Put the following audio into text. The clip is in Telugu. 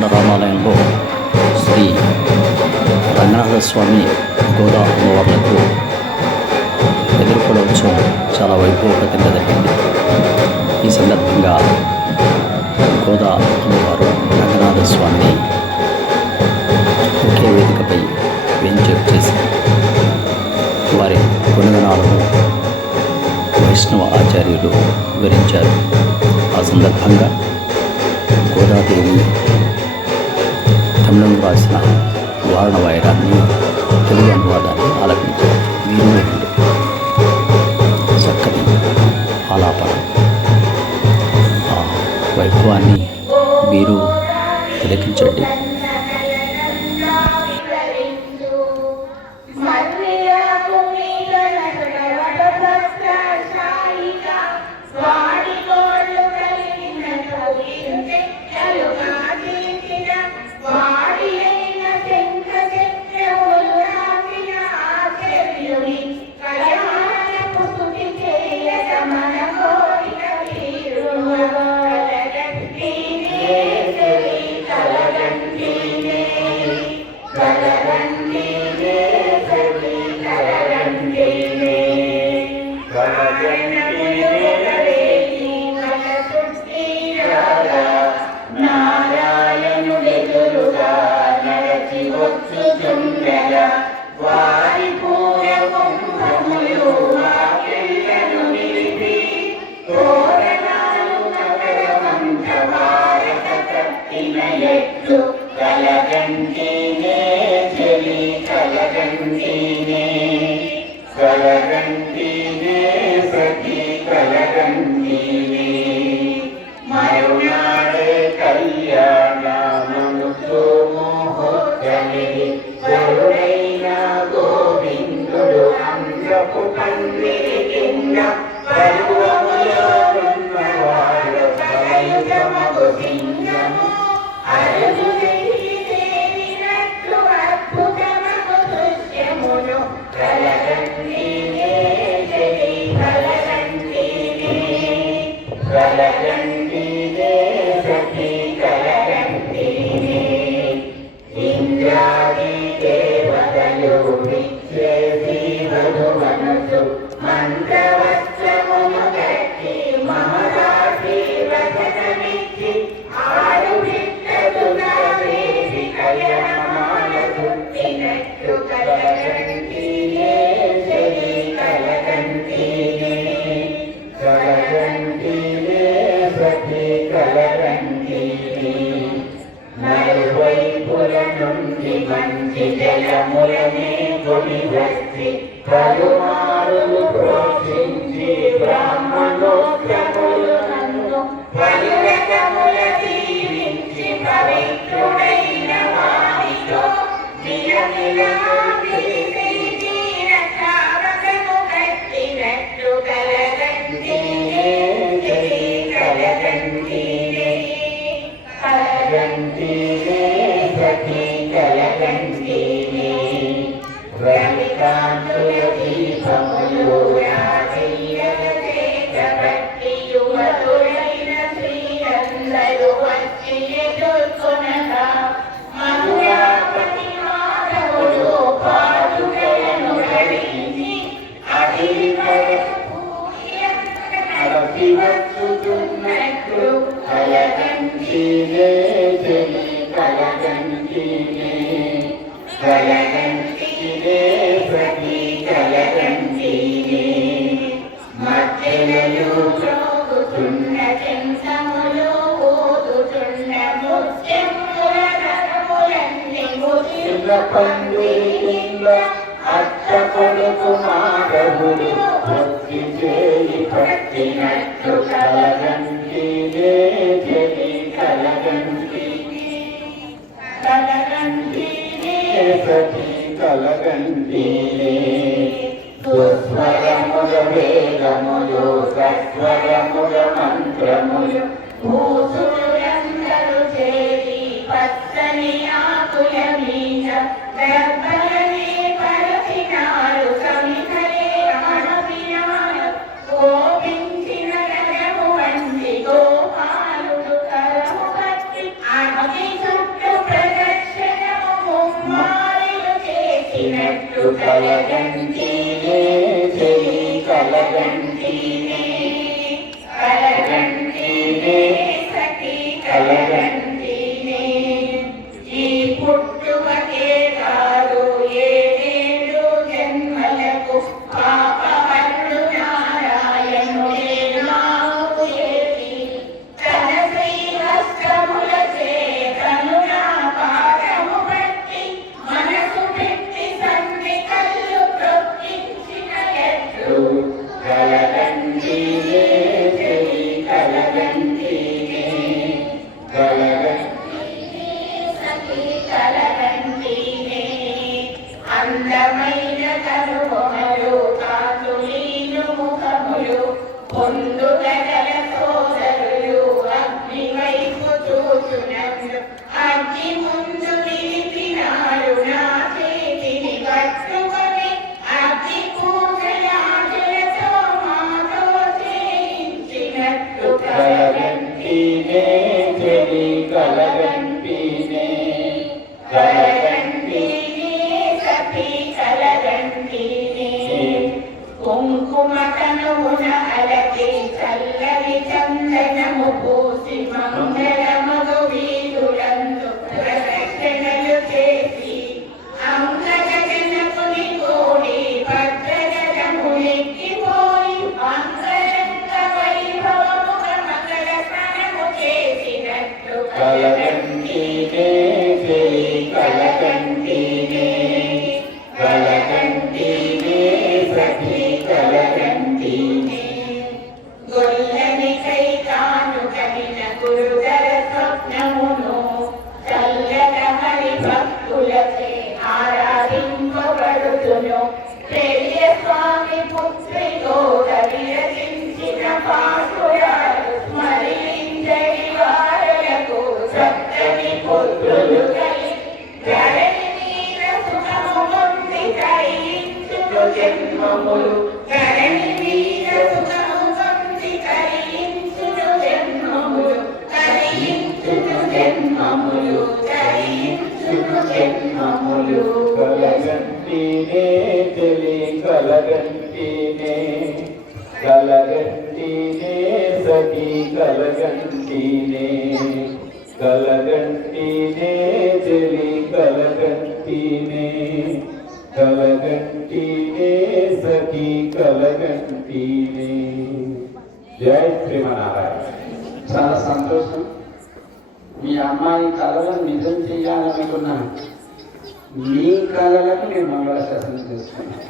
కోటకొండ రామాలయంలో శ్రీ రంగనాథస్వామి గోదా అమ్మవార్లకు ఎదుర్కొల ఉత్సవం చాలా వైభవపేతంగా జరిగింది. ఈ సందర్భంగా గోదా అమ్మవారు రంగనాథస్వామిని ఒకే వేదికపై వెంచేపు చేసి వారి గుణగణాలను వైష్ణవ ఆచార్యులు వివరించారు. ఆ సందర్భంగా గోదాదేవి తమిళంలో రాసిన వారణ వైరాన్ని తెలుగు అనువాదాన్ని ఆలపించారు. వీరు చక్కని ఆలాపన, ఆ వైభవాన్ని మీరు తిలకించండి. కలగంటినే చెలి కలగంటినే కలగంటినే సఖి కలగంటినే ఈ పుట్టుకకే కాదు ఏడేడు జన్మలకు పాపహరు నారాయణుడే నాకు చేసి తన శ్రీహస్తములచే కరుణా పాదము బట్టి మనసు పెట్టి సంధి కళ్ళు ప్రొక్కించిన ఎట్లు కలగంటినే చెలి కలగంటినే కలగంటినే సఖి కలగంటినే అందమైన కనుబొమలు కాంతులీను ముఖములు పొందుగల సోదరులు అగ్ని వైపు చూచునందు అగ్ని ముందు నిలిపినాడు నా చేతిని పట్టుకొని అగ్ని పూజయాజలతో మాతో చేయించినట్టు కలగంటినే చెలి కలగంటినే కలగంటినే సఖి కలగంటినే కుంకుమ కనున అలకి చల్లని చందనము పూసి మంగళ మగు వీరులందు ప్రదక్షిణలు చేసి అంగజనకుని కోడి భద్రజము ఎక్కిపోయి అంగరంగ వైభవముగ మకర స్నానము చేసినట్లు కలగంటినే చెలి కలగంటినే కలగంటినే సఖి కలగంటినే గొల్లని కై కాను కనిన గురుదర స్వప్నమును చల్లగ హరి భక్తులచే ఆరాధింపబడుతును ప్రియ స్వామి పుత్రితో విరచించిన పాసురాలు స్మరించని వారలకు సప్తమి పుత్రులు కలి ధరణి మీద సుఖము పొంది కరించును జన్మములు ధరణి మీద సుఖము పొంది కరించును జన్మములు కరించును జన్మములు కరించును జన్మములు కలగంటినే చెలి కలగంటినే కలగంటినే సఖి కలగంటినే కలగంటినే చెలి కలగంటినే కలగంటినే సఖి కలగంటినే. జై శ్రీమన్నారాయణ. చాలా సంతోషం. మీ అమ్మాయి కళలను నిజం చేయాలనుకున్నాను. మీ కళలకు నేను మంగళ శాసనం చేసుకున్నాను.